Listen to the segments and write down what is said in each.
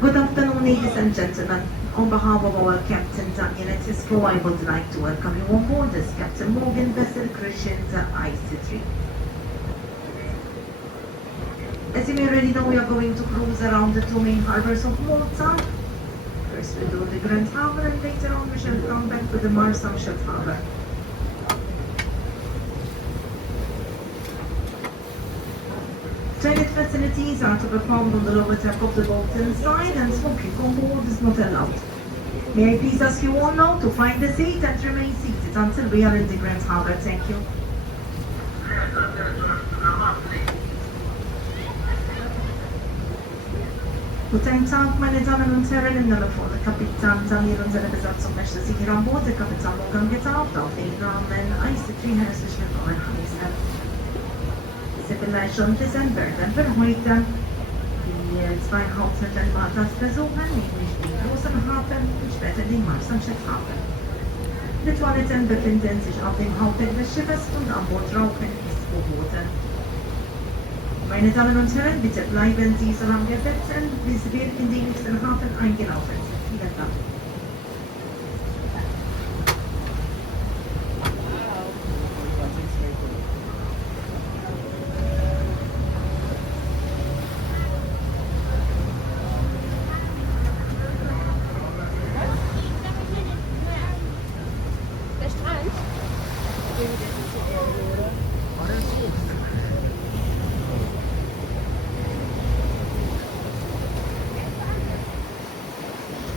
Good afternoon, ladies and gentlemen. On behalf of our Captain Daniel and his crew, I would like to welcome you on board this Captain Morgan vessel cruising the IC3. As you may already know, we are going to cruise around the two main harbors of Malta. First we'll do the Grand Harbour and later on we shall come back to the Marsamxett Harbour. Toilet facilities are to be found on the lower deck of the boat inside and smoking on board is not allowed. May I please ask you all now to find a seat and remain seated until we are in the Grand Harbour. Thank you. Guten Tag, meine Damen und Herren, im Namen von Kapitän Daniel und seiner Besatzung möchte Sie hier an Bord der Kapitän Morgan getauft auf den Namen IC3 herzlich willkommen heißen. Vielleicht schon Dezember, wenn wir heute die zwei Hauptstädte Maltas besuchen, nämlich den großen Hafen und später den Marsamxett Hafen. Die Toiletten befinden sich auf dem Hauptdeck des Schiffes und an Bord Rauchen ist verboten. Meine Damen und Herren, bitte bleiben Sie so lange sitzen, bis wir in den nächsten Hafen eingelaufen sind. Vielen Dank.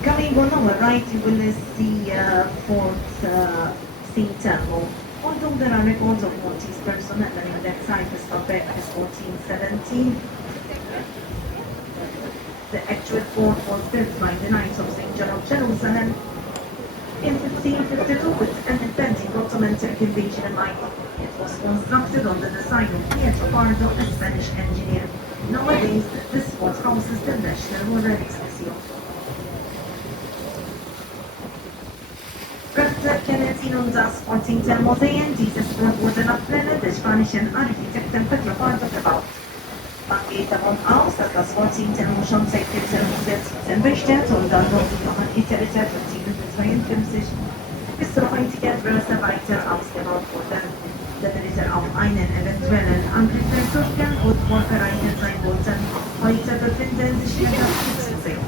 Coming on our right, you will see Fort St. Telmo. Although there are records of Maltese personnel in that site as far back as 1417, the actual fort was built by the Knights of St. John of Jerusalem in 1552 with an impending Ottoman Turk invasion in mind. It was constructed under the design of Pietro Pardo, a Spanish engineer. Nowadays, this fort houses the National Relics Museum. Kienet inundas Sporting Telmo-Museum, dieses wurde nach Plänen des spanischen Architekten Pietro Pardo gebaut. Man geht davon aus, dass das Sporting Telmo schon seit 1417 besteht und dann wurde noch ein Iteration von 1752 bis zur heutigen Größe weiter ausgebaut wurde. Der Ritter auf einen eventuellen Angriff der Türken und vorbereitet sein wollten. Heute befinden sich hier das Schutzmuseum.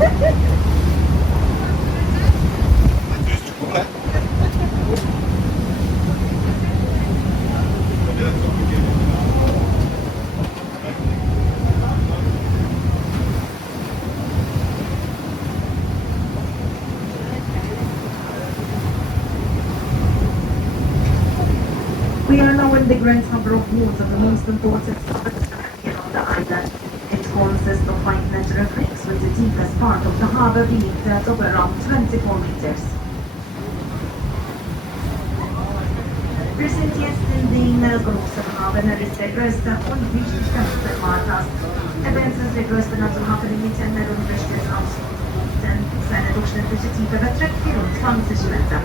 We are now in the Grand Harbor of water, the most important here on the island. It consists of 5 natural creeks, with the deepest part of the harbor being that of around 24 meters. Recent din grossa ħabel ir-regresta u l-biex tixtaq fermatas. Events regresta nagħtu ħabel li jitemmel u l-biex tisqaw sena dux l-initiativa b'attratti u tfam tiġmenta.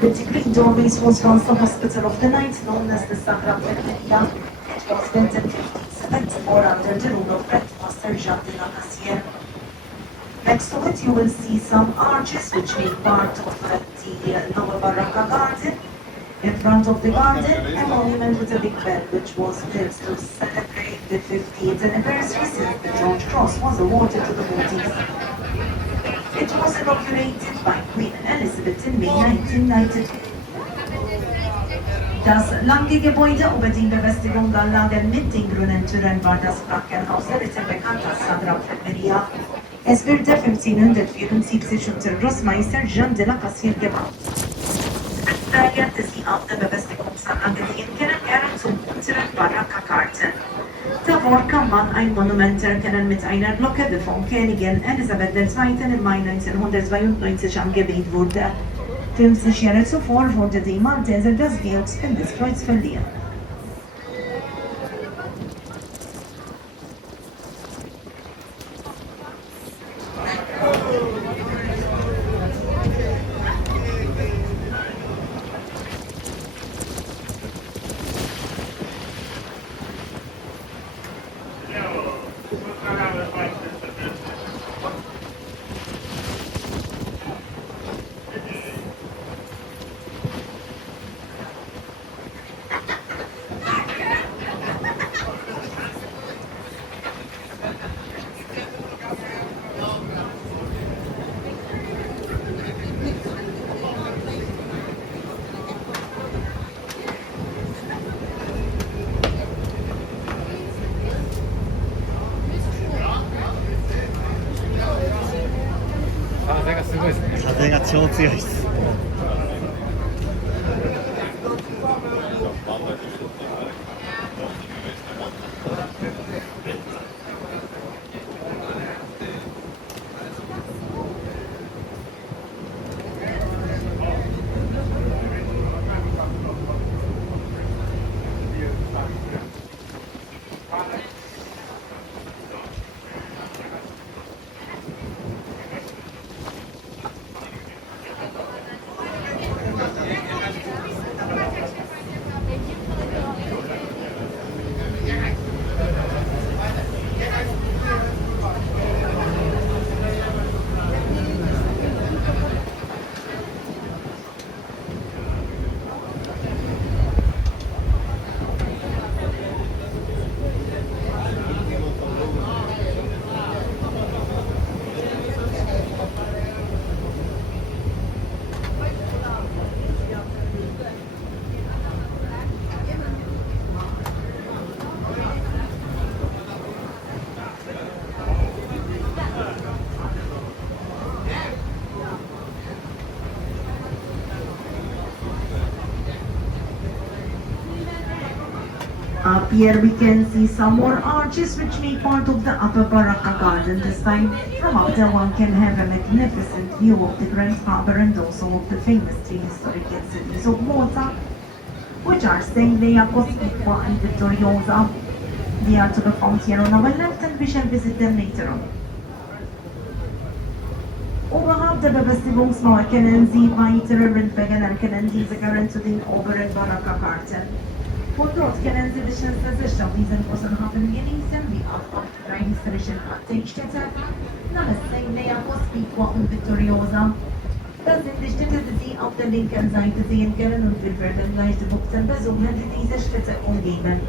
The Jingu-do was once the hospital of the night, known as the Sacra Teramachi. It was built in 1574 under the rule of Red Master Shidan-kaido. Next to it you will see some arches which make part of the Lower Baraka garden. In front of the garden, a monument with a big bell which was built to celebrate the 50th anniversary since the George Cross was awarded to the Maltese. It was inaugurated by Queen Elizabeth in May 1992. Das lange Gebäude über die Befestigung-Anlage mit den grünen Türen war das Krankenhaus der bekannt als Sandra-Pflegeria. Es wurde 1574 unter Großmeister Jean de la Cassier gebaut. Daher dass die alte Befestigungsanlage dienen können zum unteren Baraka-Karten. Davor kann man ein Monument erkennen mit einer Glocke, die von Königin Elisabeth II. Im Mai 1992 angewählt wurde. 50 Jahre zuvor wurde die Malteser das Georgskreuz verliehen.風が超強いです。Up here we can see some more arches which make part of the upper Baraka garden this time. From up there one can have a magnificent view of the Grand Harbour and also of the famous three historical cities of Malta, which are Sannei-zaka and Vittoriosa. They are to be found here on our left and we shall visit them later on. Oberhalb der Befestigungsmauer können Sie weitere Rundwege erkennen, diese gehören zu den oberen Baraka-Karten. Von dort können Sie bestimmte sich auf diesen großen Hafen genießen, wie auch auf drei historischen Antienstädte, namens Sannei-zaka und Vittoriosa. Das sind die Städte, die Sie auf der linken Seite sehen können und wir werden gleich die Buchten besuchen, die diese Städte umgeben.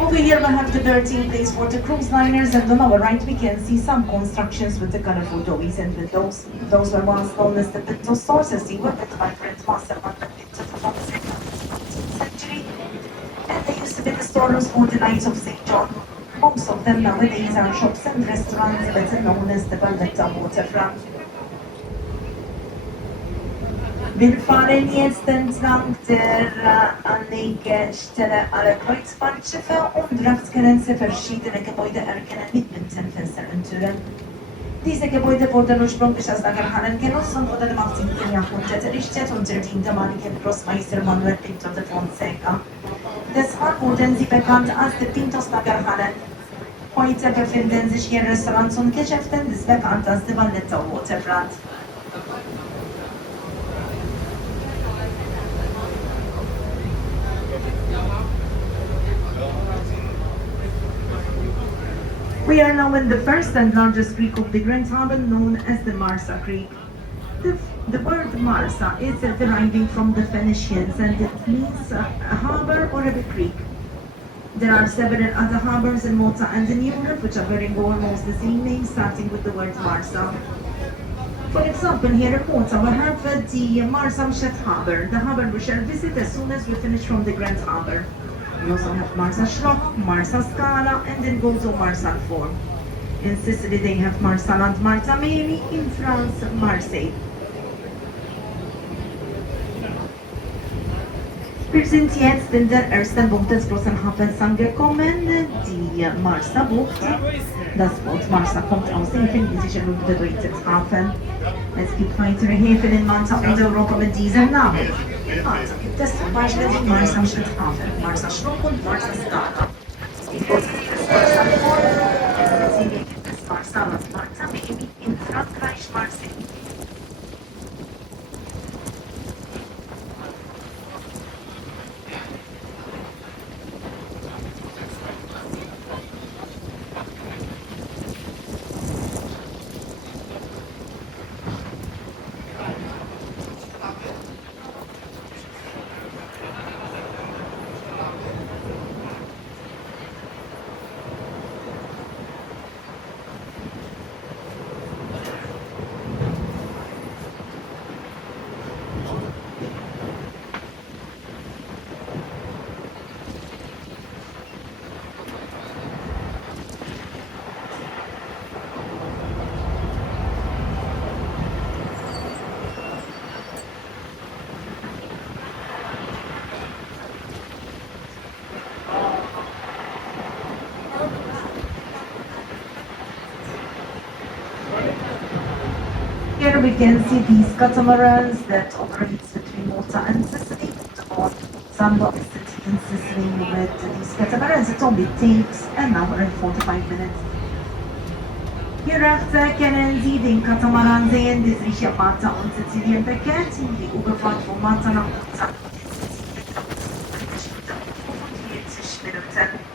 Over here we have the berthing place for the cruise liners, and on our right we can see some constructions with the colorful dories and windows. Those were once known as the pinto stores, as they were built by Prince Masterman into the 14th century, and they used to be the storerooms for the Knights of St. John. Most of them nowadays are shops and restaurants, better known as the Valletta waterfront. Bil-fahren jetzt entlang der Anlage Stelle aller Kreuzfahrtschiffe und rechts können Sie verschiedene Gebäude erkennen mit Fenstern und Türen. Diese Gebäude wurden ursprünglich als Lagerhallen genutzt und wurden im 18. Jahrhundert errichtet unter dem damaligen Großmeister Manuel Pinto de Fonseca. Deshalb wurden sie bekannt als die Pintos Lagerhallen. Heute befinden sich hier Restaurants und Geschäfte, das bekannt als die Valletta Waterfront. We are now in the first and largest creek of the Grand Harbour, known as the Marsa Creek. The word Marsa is deriving from the Phoenicians and it means a harbour or a big creek. There are several other harbours in Malta and in Europe which are bearing almost the same name, starting with the word Marsa. For example, here in Malta we have the Marsa Mshet Harbour, the harbour we shall visit as soon as we finish from the Grand Harbour. We also have Marsa Schrock, Marsa Scala, and in Gozo Marsa form. In Sicily they have Marsaland, Marsa Meli, in France, Marseille. Wir sind jetzt in der ersten Bucht des großen Hafens angekommen, die Marsa-Bucht. Das Boot Marsa kommt aus dem chinesischen und bedeutet Hafen. Es gibt weitere Häfen in Malta und Europa mit diesem Namen. In Malta gibt es zum Beispiel den Marsa-Hafen, Marsa-Schrock und Marsa-Scala. In Portugal gibt es Marsa-Fort, in Sizilien gibt es Marsaland, Marsa-Meli, in Frankreich Marseille. Here we can see these catamarans that operates between Malta and Sicily on Sandbox City in Sicily. With these catamarans, it only takes an hour and 45 minutes. Hierachter kennen Sie den Katamaran sehen, der sich auf Malta und Sizilien bekennt. Die Überfahrt von Malta nach Malta in Sizilien 45 Minuten.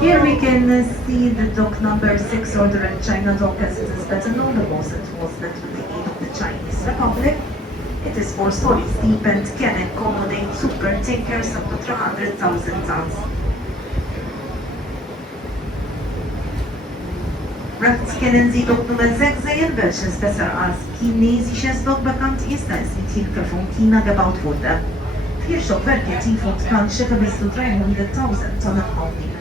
Here we can see the dock number 6 order in China dock, as it is better known the most. It was built with the aid of the Chinese Republic. It is 4 stories deep and can accommodate super tankers up to 300,000 tons. Rafts kien nżidu b'numel zegżejjel biex nispessar għas kien nizi xezdok bekant jista' nsit jil-kefun kien about food. Firxok verket jifut kan xefa bistu 300,000 ton of honing.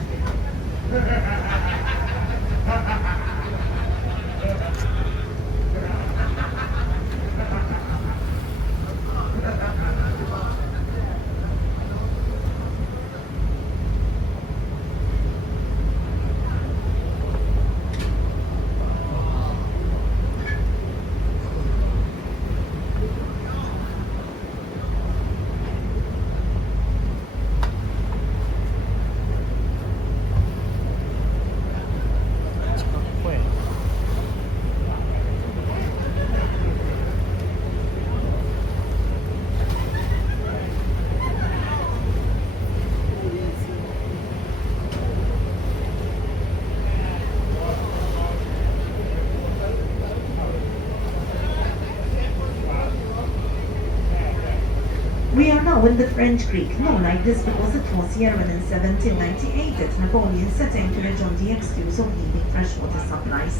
We are now in the French Creek, known like this because it was here when in 1798 that Napoleon set anchorage on the excuse of needing freshwater supplies.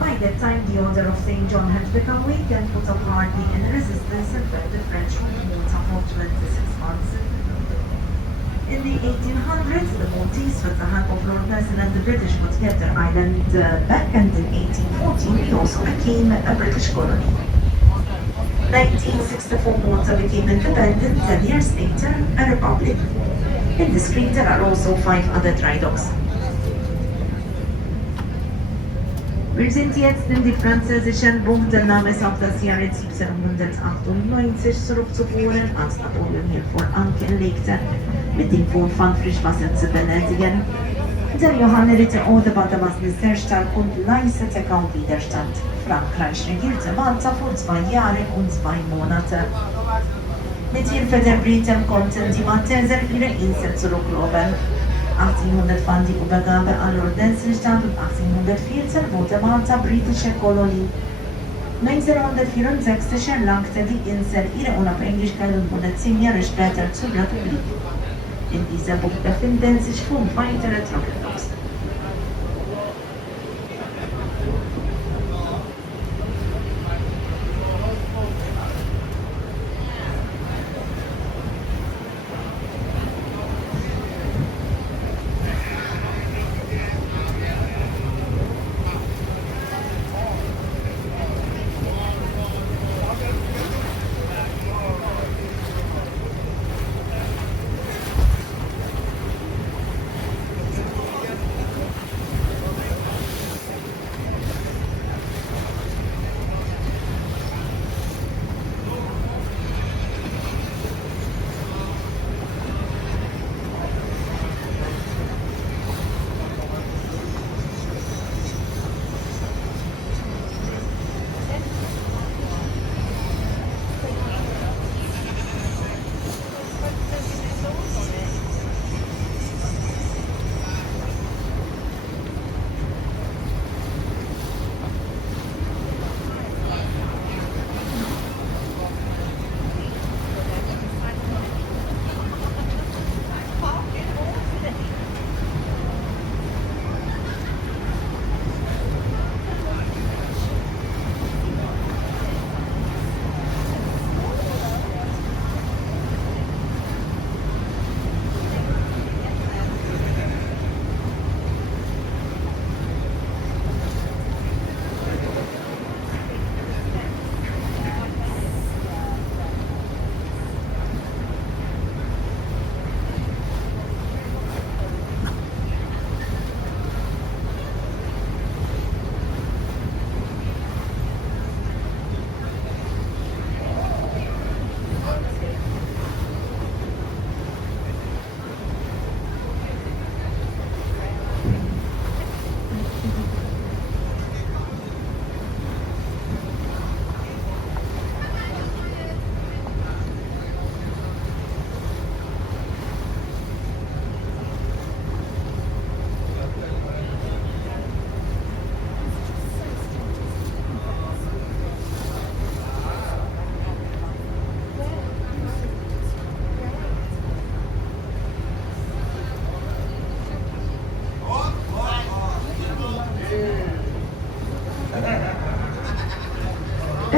By that time, the Order of St. John had become weak and put up hardly any resistance and fed the French with water for 26 months. In the 1800s, the Maltese, with the help of Lord Nelson and the British, would get their island back, and in 1814 it also became a British colony. 1964 Malta became independent, 10 years later, a republic. In this creek there are also 5 other dry docks. Wir sind jetzt in die französischen Bunkernames auf das Jahr 1798 zurückzuführen, als Napoleon hier vor Anker legte, mit dem Fond von Frischwasser zu benötigen. Der Johann ritte Odebatte, was nicht stark und leistete kaum Widerstand. Frankreich regierte Malta für 2 Jahre und 2 Monate. Mit Hilfe der Briten konnten die Malteser ihre Insel zurückerobern. 1800 fand die Übergabe an Lordensen statt und 1814 wurde Malta britische Kolonie. 1964 erlangte die Insel ihre Unabhängigkeit und wurde 10 Jahre später zur Republik. In dieser Bucht befinden sich 5 weitere Trockendocks.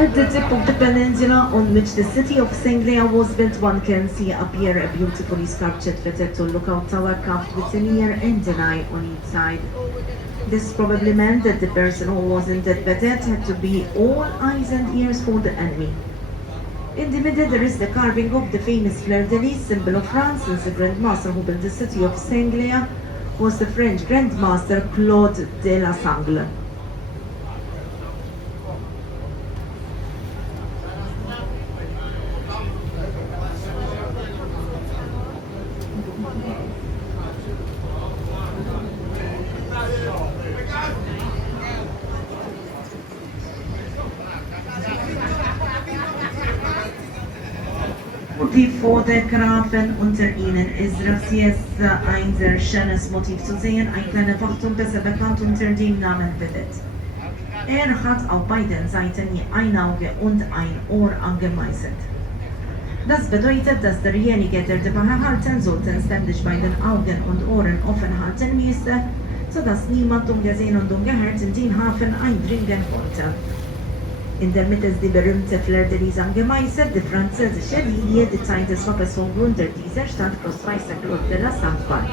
At the tip of the peninsula on which the city of Sanglia was built, one can see appear a beautifully sculptured fetted lookout tower carved with an ear and an eye on each side. This probably meant that the person who was in that vedette had to be all eyes and ears for the enemy. In the middle there is the carving of the famous fleur-de-lis, symbol of France, since the Grand Master who built the city of Sanglia was the French Grand Master Claude de la Sangle. Die Vordergrafen unter ihnen ist Rassies ein sehr schönes Motiv zu sehen, ein kleiner Wachturm, besser bekannt unter dem Namen Vedette. Hat auf beiden Seiten je ein Auge und ein Ohr angemeißelt. Das bedeutet, dass derjenige, der die Wache halten sollte, ständig beiden Augen und Ohren offen halten müsste, sodass niemand ungesehen und ungehört in den Hafen eindringen konnte. In der Mitte ist die berühmte Fleur-de-Lis angemeißelt, die französische Linie, die Zeit des Wappens von unter dieser Stadt groß-weißer Claude de la Sangle.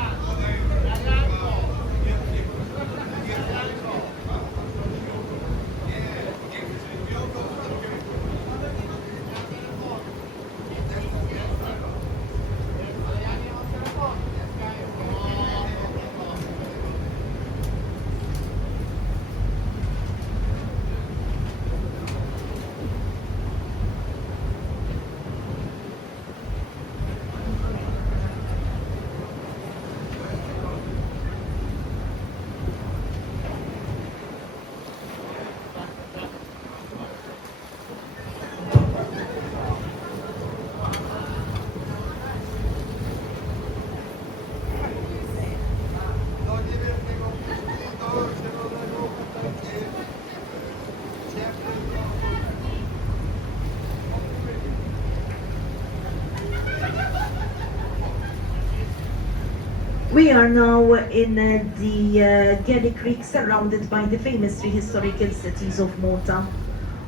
We are now in the Gedi Creek, surrounded by the famous three historical cities of Malta.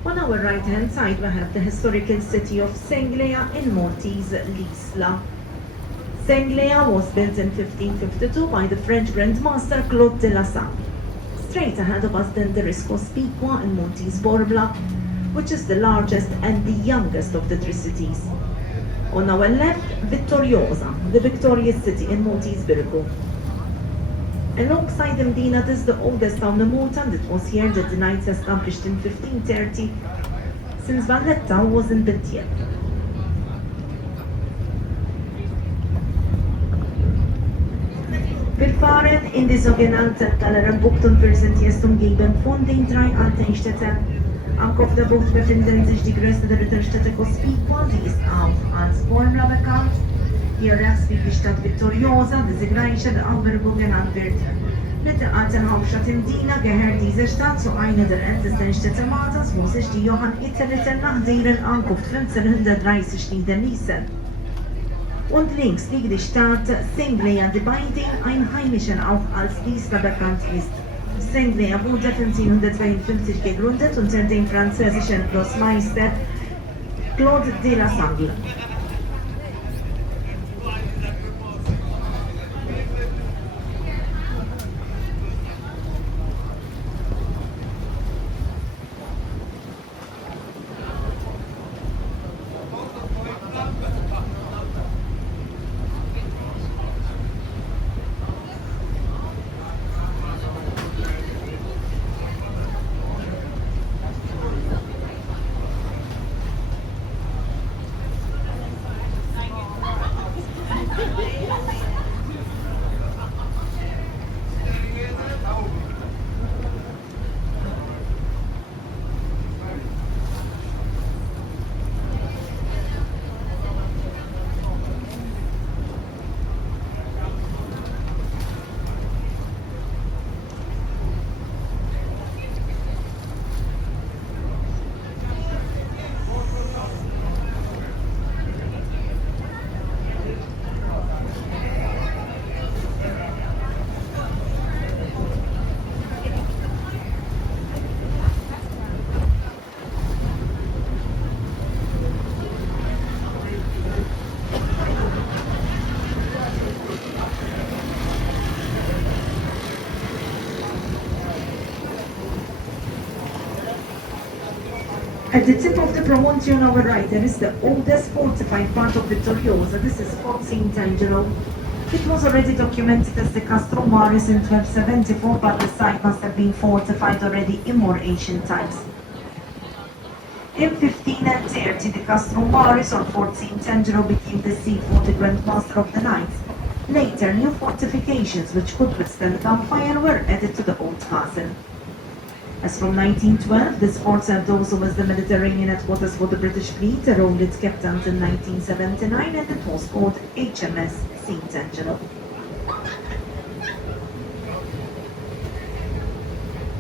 On our right hand side we have the historical city of Sanglia in Maltese L'Isla. Sanglia was built in 1552 by the French Grand Master Claude de la Sangle. Straight ahead of us then there is Cospicua in Maltese Borbla, which is the largest and the youngest of the three cities. On our left, Vittoriosa, the victorious city in Maltese Birgu. Alongside Mdina, this is the oldest town in Malta, and it was here that the knights established in 1530, since Valletta wasn't built yet. Bil-fahren in die sogenannten Talerambukten präsentierst umgeben von den drei alten Städten. Am Kopf der Bucht befinden sich die größte der Ritterstädte Cospicua, die ist auch als Borbla bekannt. Hier rechts liegt die Stadt Vittoriosa, die gleiche der auch Birgu genannt wird. Mit der alten Hauptstadt Mdina gehört diese Stadt zu einer der ältesten Städte Maltas, wo sich die Johanniteriten nach deren Ankunft 1530 niederließen. Und links liegt die Stadt Sanglia, die bei den Einheimischen auch als L'Isla bekannt ist. Sanglia wurde 1552 gegründet unter dem französischen Großmeister Claude de la Sangle. At the tip of the promontory on our right, there is the oldest fortified part of Vittoriosa. This is Fort St. Angelo. It was already documented as the Castro Maris in 1274, but the site must have been fortified already in more ancient times. In 1530, the Castro Maris or Fort St. Angelo became the seat for the Grand Master of the Knights. Later, new fortifications which could withstand gunfire were added to the old castle. As from 1912, this fort served also as the Mediterranean headquarters for the British fleet, a role it kept until 1979, and it was called HMS St. Angelo.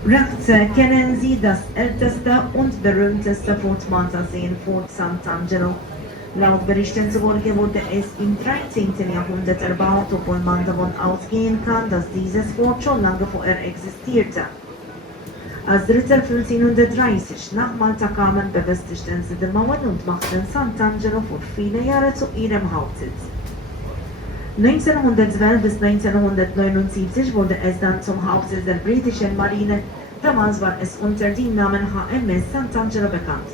Ragt kennen sie das älteste und berühmteste Fort Malta sehen, Fort Sant'Angelo. Laut Berichten zufolge wurde es im 13. Jahrhundert erbaut, obwohl man davon ausgehen kann, dass dieses Fort schon lange vorher existierte. Als Ritter 1530 nach Malta kamen, befestigten sie die Mauern und machten Sant'Angelo für viele Jahre zu ihrem Hauptsitz. 1912 bis 1979 wurde es dann zum Hauptsitz der britischen Marine. Damals war es unter dem Namen HMS Sant'Angelo bekannt.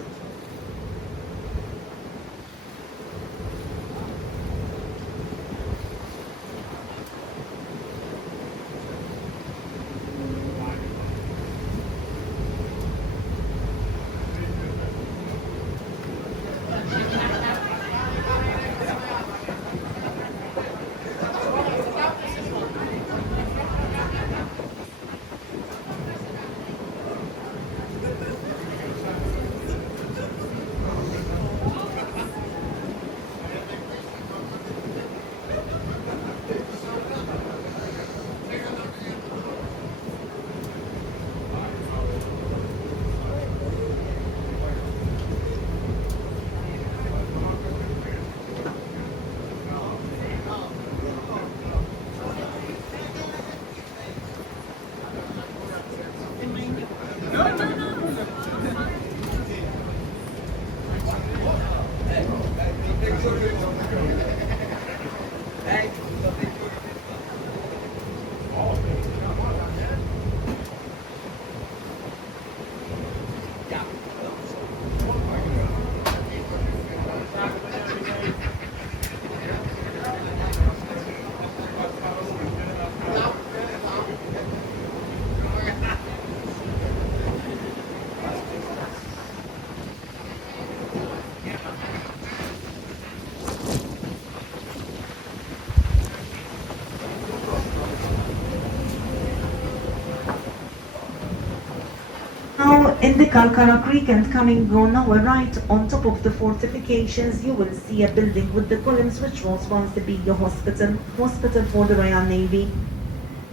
In the Kalkara Creek and coming on our right, on top of the fortifications, you will see a building with the columns which was once the big hospital for the Royal Navy.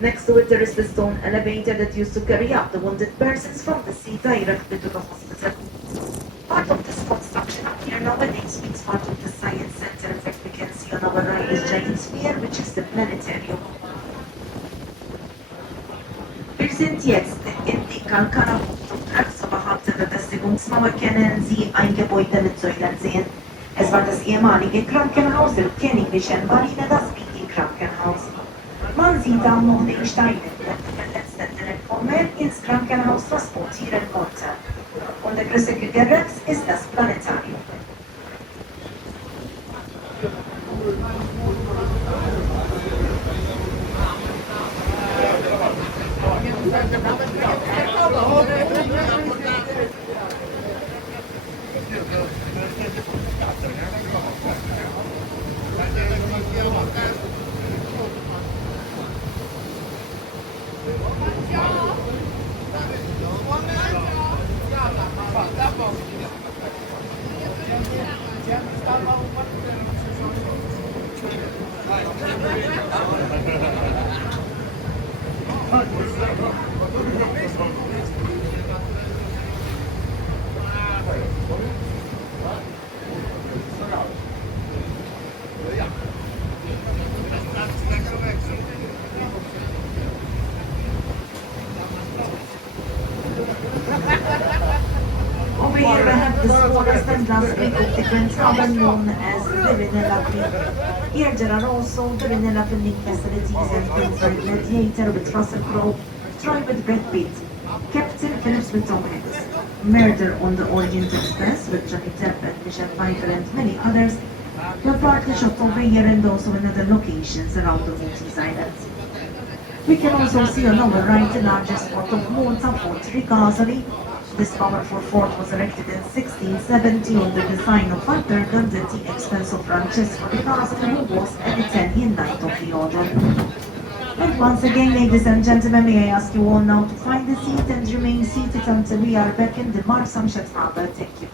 Next to it there is the stone elevator that used to carry up the wounded persons from the sea directly to the hospital. Part of this construction up here nowadays means part of the science center. In fact, we can see on our right this giant sphere, which is the planetarium. Wir sind jetzt in die Kalkara oberhalb der Befestigungsmauer kennen Sie ein Gebäude mit Säulen sehen. Es war das ehemalige Krankenhaus der königlichen Marine, das Viking-Krankenhaus. Man sieht auch noch die Steine, die der Verletzte direkt vom Meer ins Krankenhaus transportieren konnte. Und der größte Gerät ist das Planetarium. Over here we have the smallest and last creek of the Grand Harbor known as the Vinella Creek. Here there are also the Vinella filming facilities and films like Gladiator with Russell Crowe, Troy with Brad Pitt, Captain Phillips with Tom Hanks. Murder on the Orient Express with Johnny Depp and Michelle Pfeiffer and many others were partly shot over here and also in other locations around the Maltese Islands. We can also see on our right the largest fort of Malta, Fort Ricasoli. This powerful fort was erected in 1670 on the design of Walter Gand at the expense of Francesco Ricasoli, who was an Italian knight of the order. And once again, ladies and gentlemen, may I ask you all now to find a seat and remain seated until we are back in the Marshamshat Harbour. Thank you.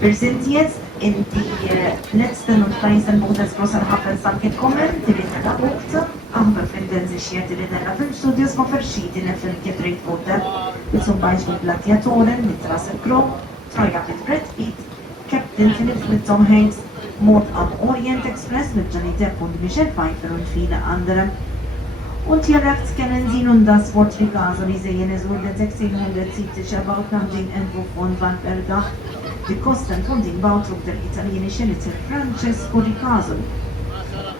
Wir sind jetzt in die letzten und kleinsten Boot des großen Hafens angekommen, die Rinella Bucht. Auch befinden sich hier die Rinella Filmstudios von verschiedenen Filmen gedreht wurden, wie zum Beispiel Gladiatoren mit Russell Crowe, Troja mit Brad Pitt, Captain Phillips mit Tom Hanks, Mord am Orient Express mit Johnny Depp und Michelle Pfeiffer und viele andere. Und hier rechts können Sie nun das Fort Ricasoli sehen. Es wurde 1670 erbaut nach dem Entwurf von Walter. Die Kosten von dem Bau trug der italienische Ritter Francesco Ricasoli.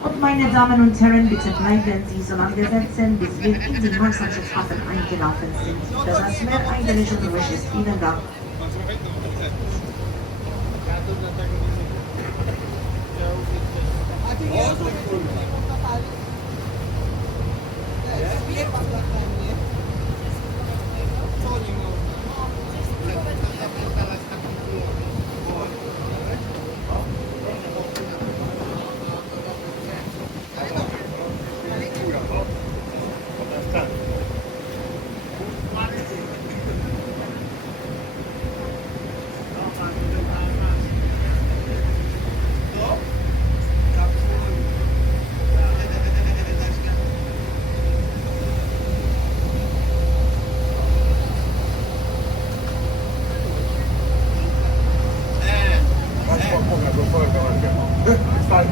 Und meine Damen und Herren, bitte bleiben Sie so lange sitzen, bis wir in den Marshamshafen eingelaufen sind. Das Meer eigentlich und ruhig ist. Vielen Dank. We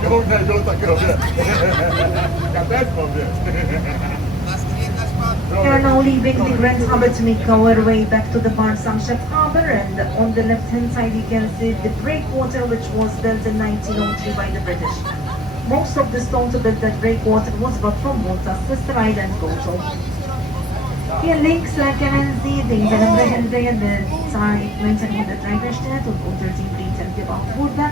are now leaving the Grand Harbour to make our way back to the Marshamshat Harbour, and on the left-hand side you can see the breakwater which was built in 1903 by the British. Most of the stone to build that breakwater was brought from Malta's sister island, Gozo. Hier links können Sie den Wellenbrechen sehen, der seit 1903 besteht und unter den Briten gebaut wurde.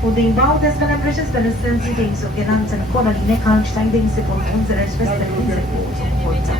Für den Bau des Wellenbreches benutzen Sie den sogenannten Koralline-Kalkstein, den Sie von unserer Schwesterinsel Gozo heute.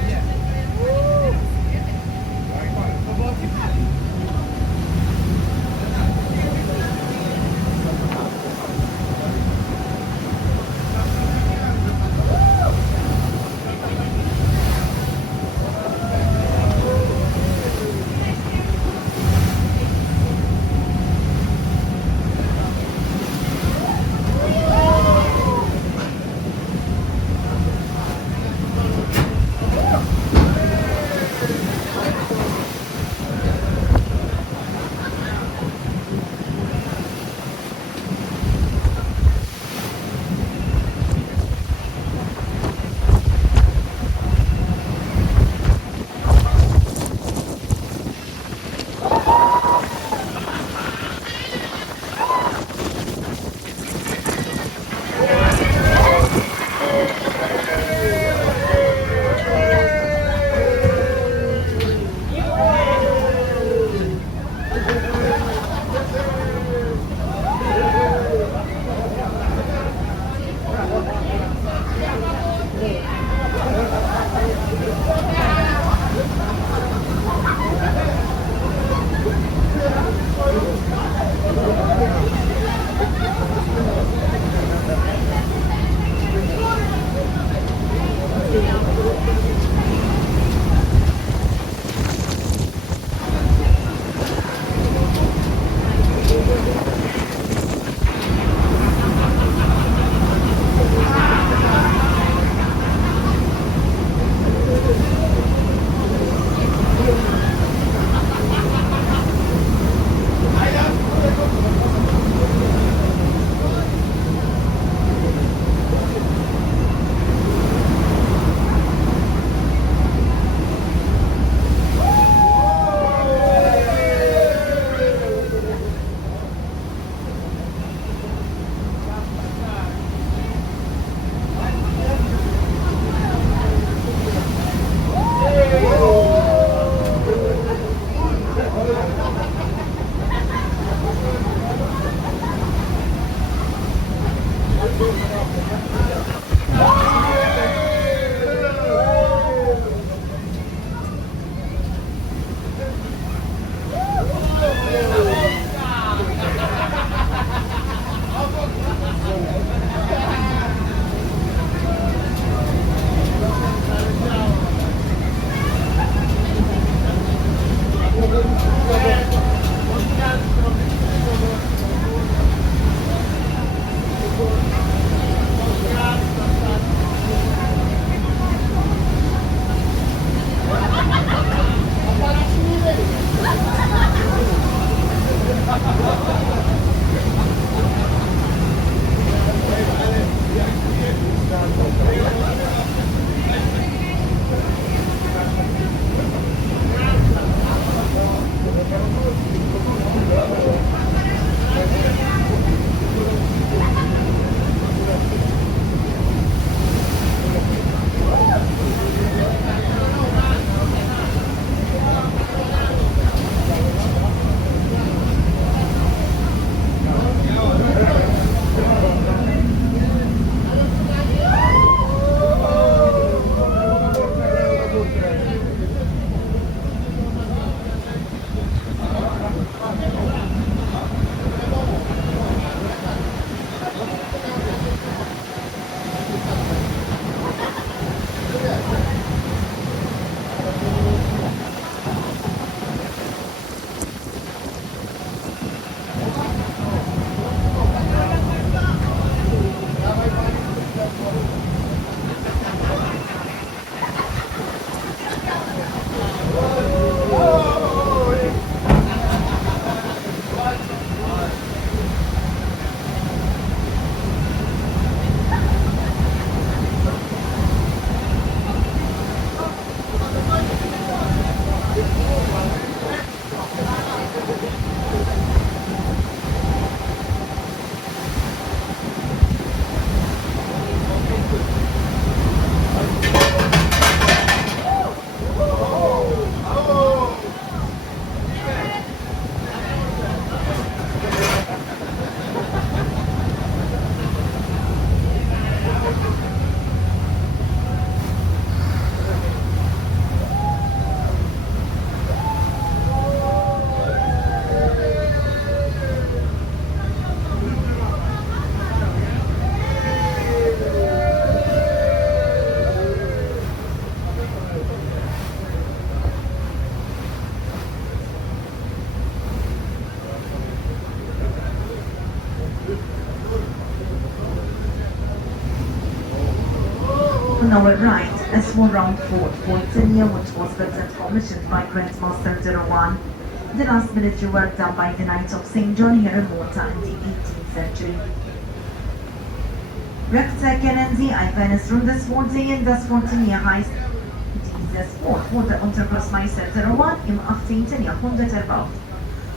On our right, a small round fort, Fort Sannei, which was built and commissioned by Grandmaster 01. The last military work done by the Knights of St. John here in Malta in the 18th century. Rekta kennen Sie ein kleines rundes Fort sehen, das Fort Sannei heißt. Dieses Fort wurde unter Großmeister 01 im 18. Jahrhundert erbaut.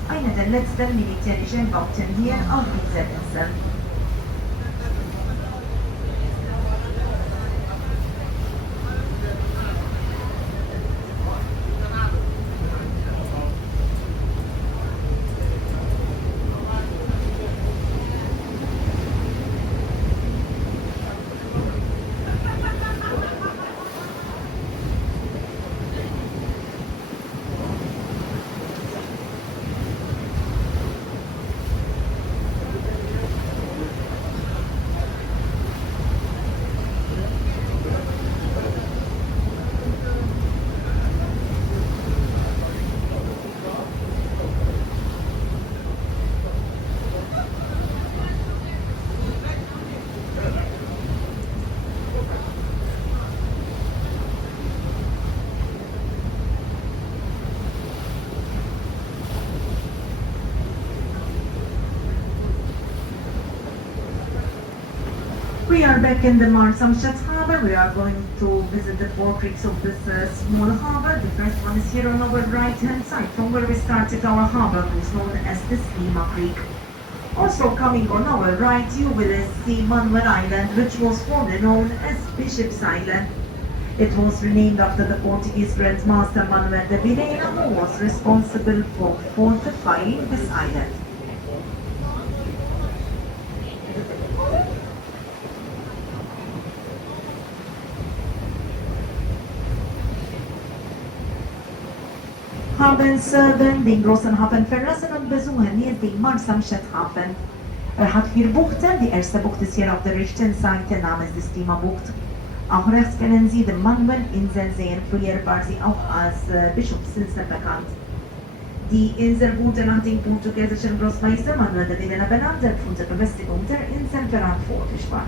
Eine der letzten militärischen Bauten hier auf dieser Insel. We are back in the Manshuin harbor. We are going to visit the four creeks of this small harbor. The first one is here on our right hand side, from where we started our harbor, which is known as the Sliema Creek. Also coming on our right, you will see Manuel Island, which was formerly known as Bishop's Island. It was renamed after the Portuguese Grand Master Manuel de Vilhena, who was responsible for fortifying this island. Havensöden, den großen Hafen verlassen und besuchen hier den Manshuin-Hafen. Hat 4 Buchten, die erste Bucht ist hier auf der rechten Seite namens die Sliema-Bucht. Auch rechts können Sie die Manuel-Insel sehen, früher war sie auch als Bischofsinsel bekannt. Die Insel wurde nach dem portugiesischen Großmeister Manuel de Vilhena benannt, der für die Befestigung der Insel verantwortlich war.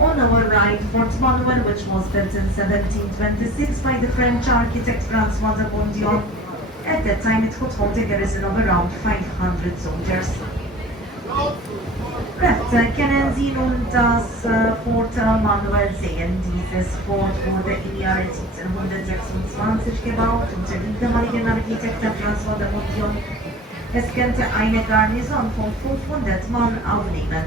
On our right, Fort Manuel, which was built in 1726 by the French architect François de Bondion. At that time, it could hold a garrison of around 500 soldiers. Rechts können Sie nun das Fort Manuel sehen. Dieses Fort wurde im Jahre 1726 gebaut unter dem damaligen Architekten François de Bondion. Es könnte eine Garnison von 500 Mann aufnehmen.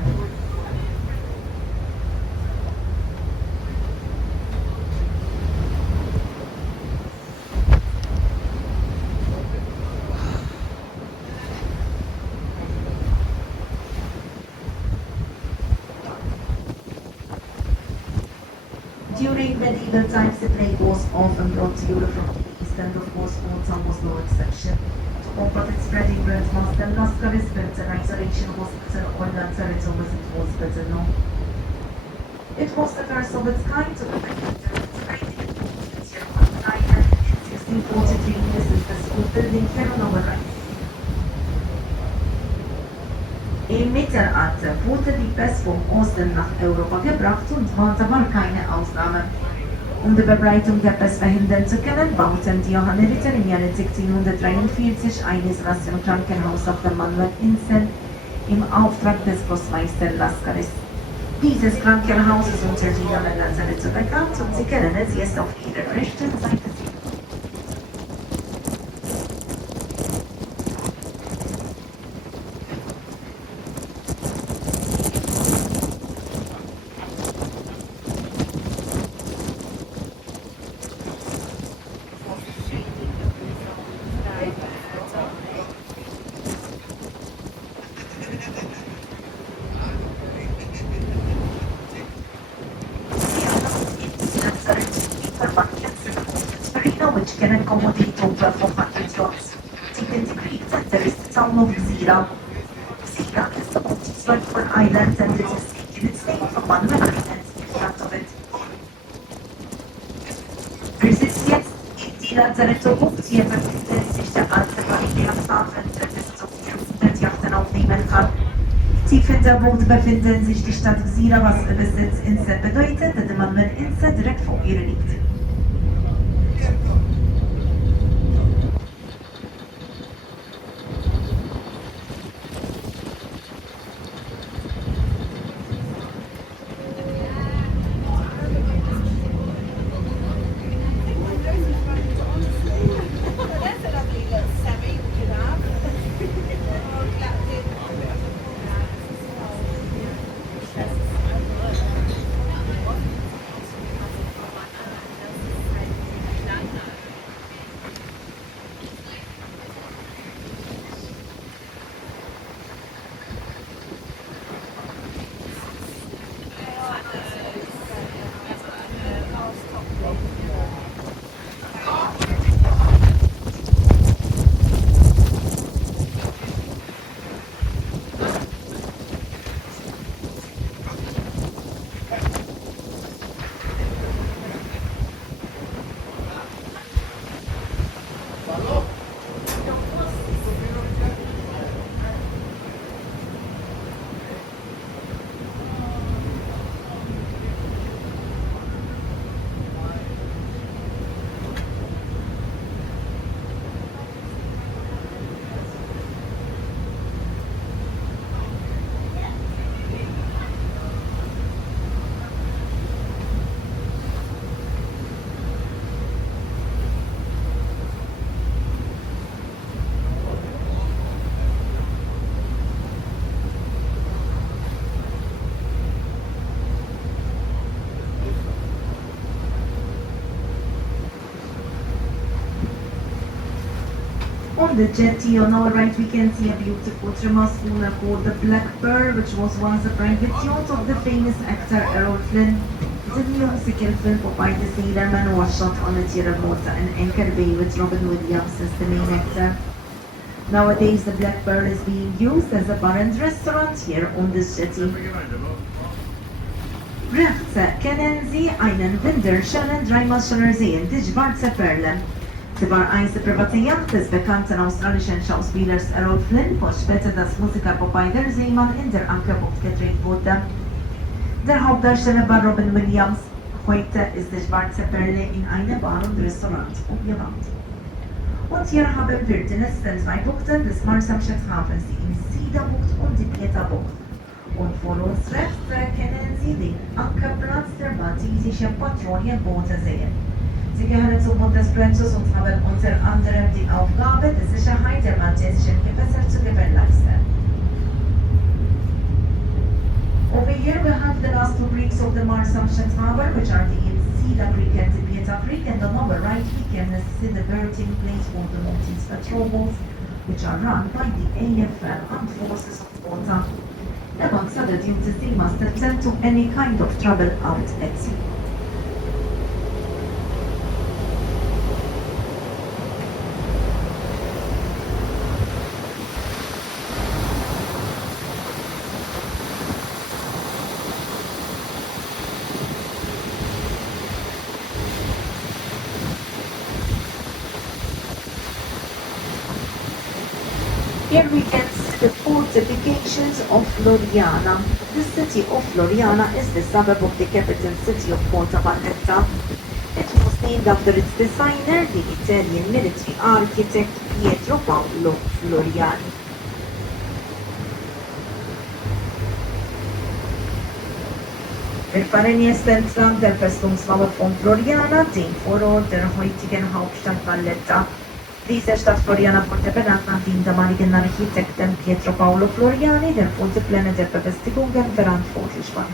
During medieval times, the plague was often brought to Europe from the east, and of course, Malta was no exception. To combat its spreading, Grandmaster Lascaris built an isolation hospital on that territory as it was better known. It was the first of its kind to be spreading on the island in 1643. This is the school building here on our right. Im Mittelalter wurde die Pest vom Osten nach Europa gebracht und Malta war keine Ausnahme. Um die Verbreitung der Pest verhindern zu können, bauten die Johanniter im Jahre 1643 ein Isolation-Krankenhaus auf der Manuel-Insel im Auftrag des Großmeister Lascaris. Dieses Krankenhaus ist unter dem Namen Lazarett bekannt und Sie können es jetzt auf Ihrer rechten Seite sehen. Which can accommodate over 400 yachts. To integrate, there is the town of Zira. Swordford Island, and it is taken its name from one monument in front of it. Resistance i Lazaretto tieta tista għal-tefani għal-tafel t-tistokju jaħtana u nejmen Tiefhinter Boot befinden sich die Stadt Gsira, was besitzt Inse bedeutet, dass man mit Inse direkt vor ihr liegt. On the jetty on our right we can see a beautiful thermal schooner called the Black Pearl, which was once a private yacht of the famous actor Errol Flynn. The musical film about the sailorman was shot on a tier of Malta and Anchor Bay with Robin Williams as the main actor. Nowadays the Black Pearl is being used as a bar and restaurant here on this jetty. Rechtse kennen Sie einen wunderschönen dreimaschinen See in die Schwarze Perle. Tibar eins private Yacht ist bekannt den australischen Schauspielers Errol Flynn, wo später das Musiker Popeye Seemann in der Ankerbucht gedreht wurde. Der Hauptdarsteller war Robin Williams. Heute ist die Schwarze Perle in einer Bar und Restaurant umgewandelt. Und hier haben wir die nächsten zwei Buchten des Marsamschiffhafens, die Sida-Bucht und die Pieta-Bucht. Und vor uns rechts kennen Sie den Ankerplatz der maltesischen Patrouillenboote sehen. Sie gehören zum Bundesprinzess und haben unter anderem die Aufgabe, die Sicherheit der maltesischen Gewässer zu gewährleisten. Over here we have the last two creeks of the Marsamschiff Harbor, which are the Sida Creek and the Pieta Creek, and on our right we can see the berthing place for the Maltese patrol boats, which are run by the AFL Armed Forces of Malta. Amongst other duties, they must attend to any kind of trouble out at sea. Here we can see the fortifications of Floriana. The city of Floriana is the suburb of the capital city of Malta Valletta. It was named after its designer, the Italian military architect Pietro Paolo Floriani. Il-Fareni Estenzland der Festungsmauer von Floriana, den Vorort der heutigen Hauptstadt Valletta. Diese Stadt Floriana wurde benannt nach dem damaligen Architekten Pietro Paolo Floriani, der für die Pläne der Befestigungen verantwortlich war.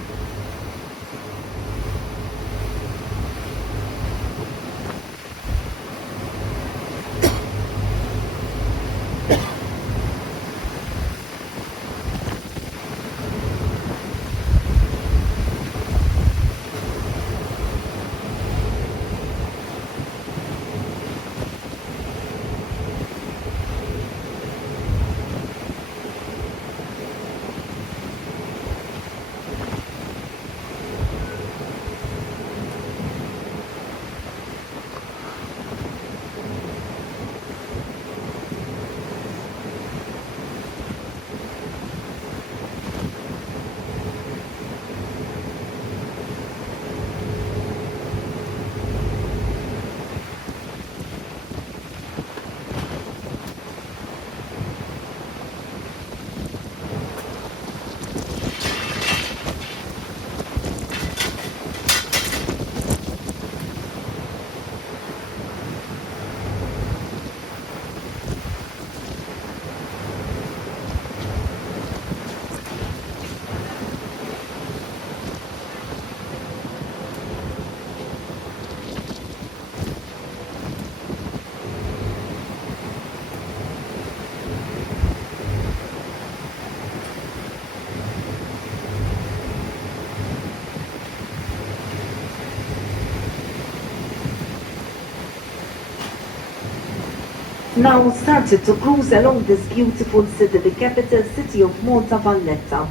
now started to cruise along this beautiful city, the capital city of Malta, Valletta.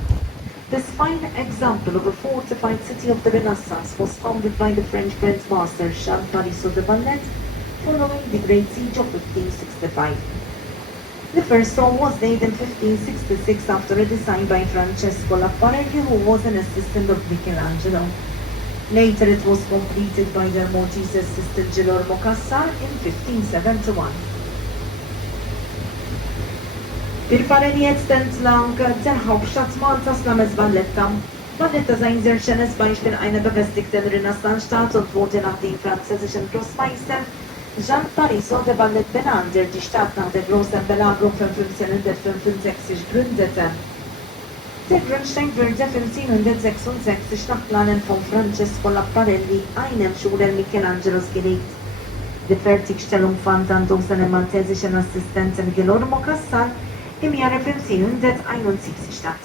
This fine example of a fortified city of the Renaissance was founded by the French Grand Master Jean-Paris de Vallette following the Great Siege of 1565. The first Rome was made in 1566 after a design by Francesco Laffarelli, who was an assistant of Michelangelo. Later it was completed by Demachi's assistant Guillermo Cassar in 1571. Il-Fareni extend lang terħaw b'xat Malta slames Valletta. Valletta sein sehr schönes Beispiel einer befestigten Renaissance-Stadt und wurde nach dem französischen Großmeister Jean-Paris de Vallette benannt, der die Stadt nach der großen Belagerung von 1565 gründete. Der Grundstein wurde 1566 nach Planen von Francesco Laffarelli, einem Schüler Michelangelos, gelegt. Die Fertigstellung fand dann durch seinen maltesischen Assistenten Guillermo Cassar im Jahre 1571 statt.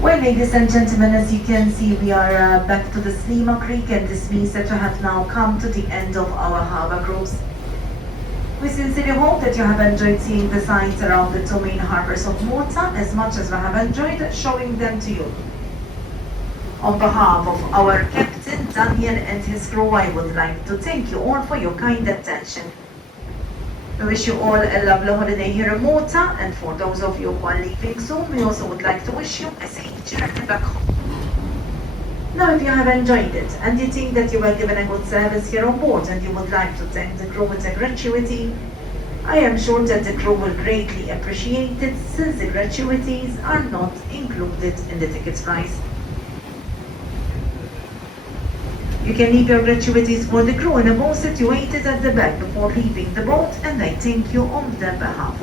Well, ladies and gentlemen, as you can see, we are back to the Sliema Creek, and this means that we have now come to the end of our harbor cruise. We sincerely hope that you have enjoyed seeing the sights around the two main harbors of Malta as much as we have enjoyed showing them to you. On behalf of our captain, Daniel, and his crew, I would like to thank you all for your kind attention. We wish you all a lovely holiday here in Malta, and for those of you who are leaving soon, we also would like to wish you a safe journey back home. Now, if you have enjoyed it, and you think that you were given a good service here on board, and you would like to thank the crew with a gratuity, I am sure that the crew will greatly appreciate it, since the gratuities are not included in the ticket price. You can leave your gratuities for the crew in a box situated at the back before leaving the boat, and I thank you on their behalf.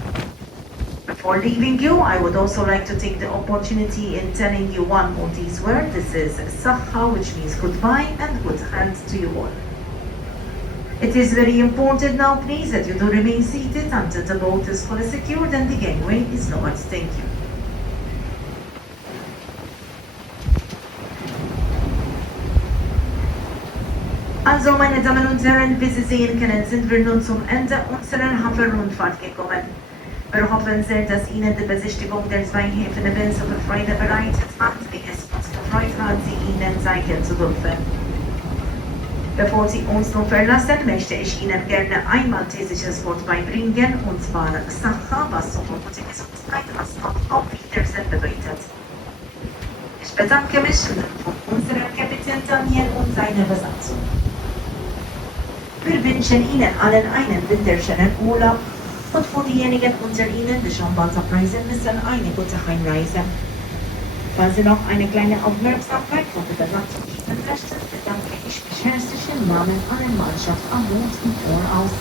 Before leaving you, I would also like to take the opportunity in telling you one Maltese word. This is Saha, which means goodbye and good health to you all. It is very important now, please, that you do remain seated until the boat is fully secured and the gangway is lowered. Thank you. Also, meine Damen und Herren, wie Sie sehen können, sind wir nun zum Ende unserer Hafenrundfahrt gekommen. Wir hoffen sehr, dass Ihnen die Besichtigung der zwei Häfen ebenso Freude bereitet hat, wie es uns gefreut hat, sie Ihnen zeigen zu dürfen. Bevor Sie uns nun verlassen, möchte ich Ihnen gerne ein maltesisches Wort beibringen, und zwar Sacha, was sowohl gute Gesundheit als auch auf Wiedersehen bedeutet. Ich bedanke mich von unserem Kapitän Daniel und seiner Besatzung. Wir wünschen Ihnen allen einen wunderschönen Urlaub Und für diejenigen unter Ihnen, die schon bald abreisen müssen, eine gute Heimreise. Falls Sie noch eine kleine Aufmerksamkeit von der Besatzung schicken möchten, bedanke ich mich herzlich im Namen aller Mannschaft am Walking Tour aus.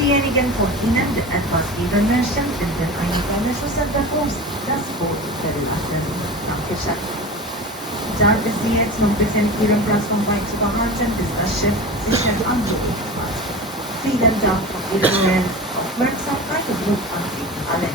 Diejenigen von Ihnen, die etwas geben möchten, finden eine kleine Schüssel, bevor Sie das Boot verlassen. Dankeschön. Dann ist Sie jetzt noch bitten, Ihren Platz noch beizubehalten, bis das Schiff sicher angelegt wird. Vielen Dank für Ihre Aufmerksamkeit und Gruß an Sie alle.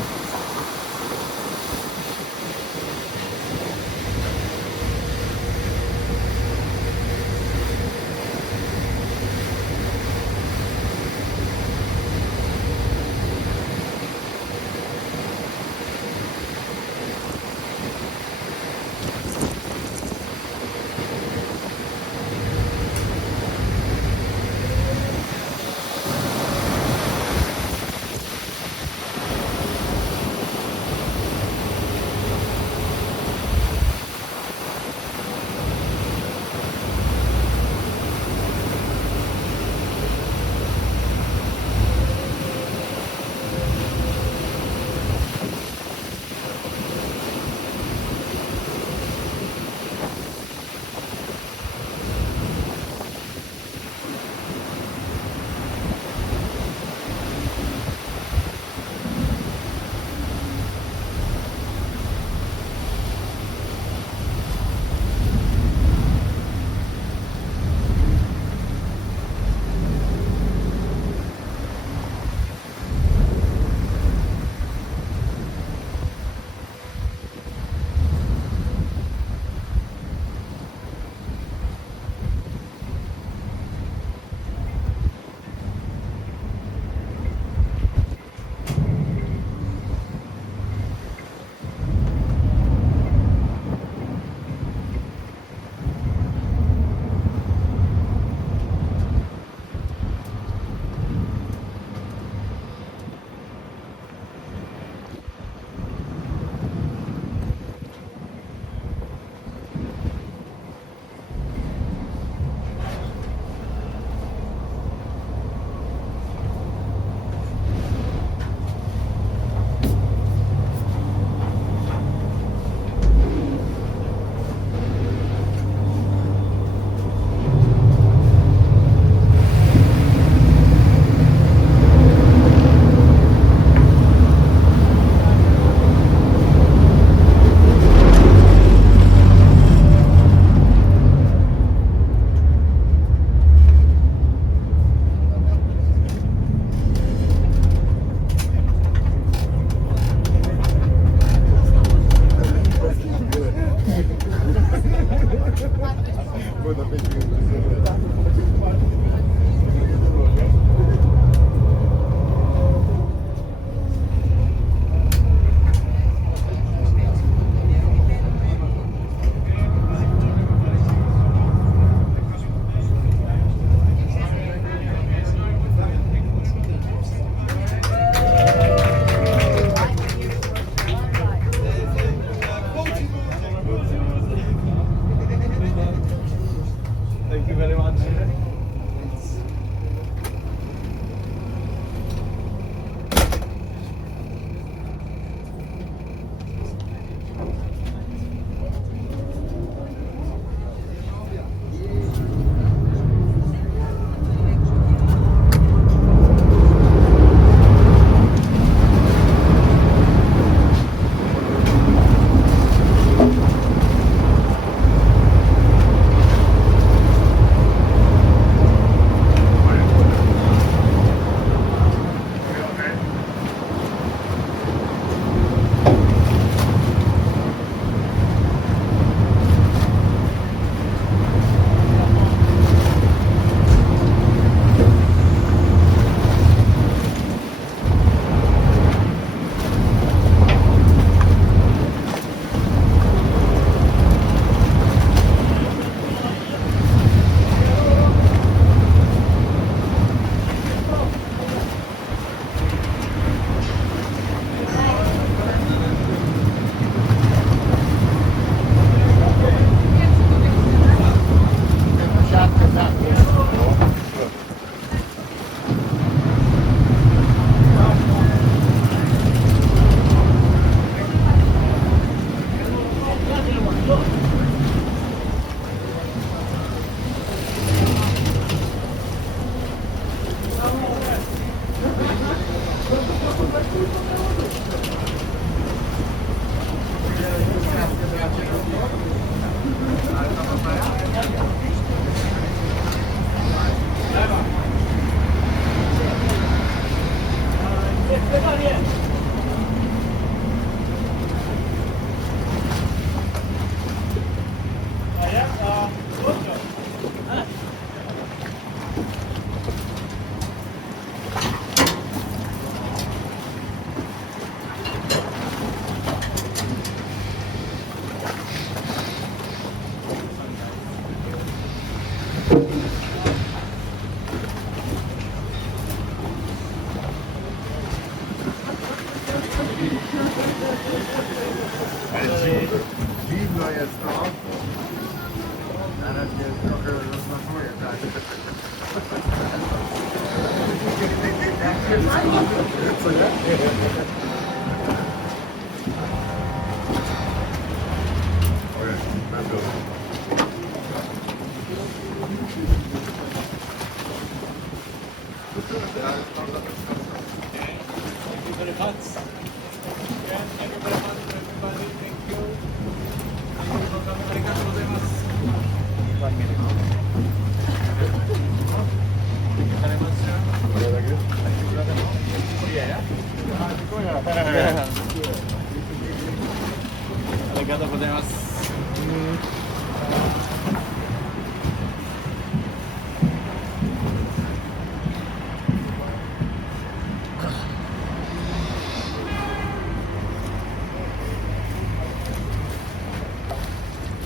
ありがとうございます。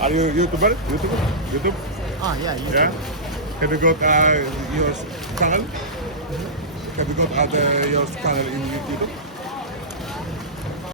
Are you YouTuber? YouTube? Ah, yeah, you Yeah. Have you got your channel? Have you got your channel in YouTube?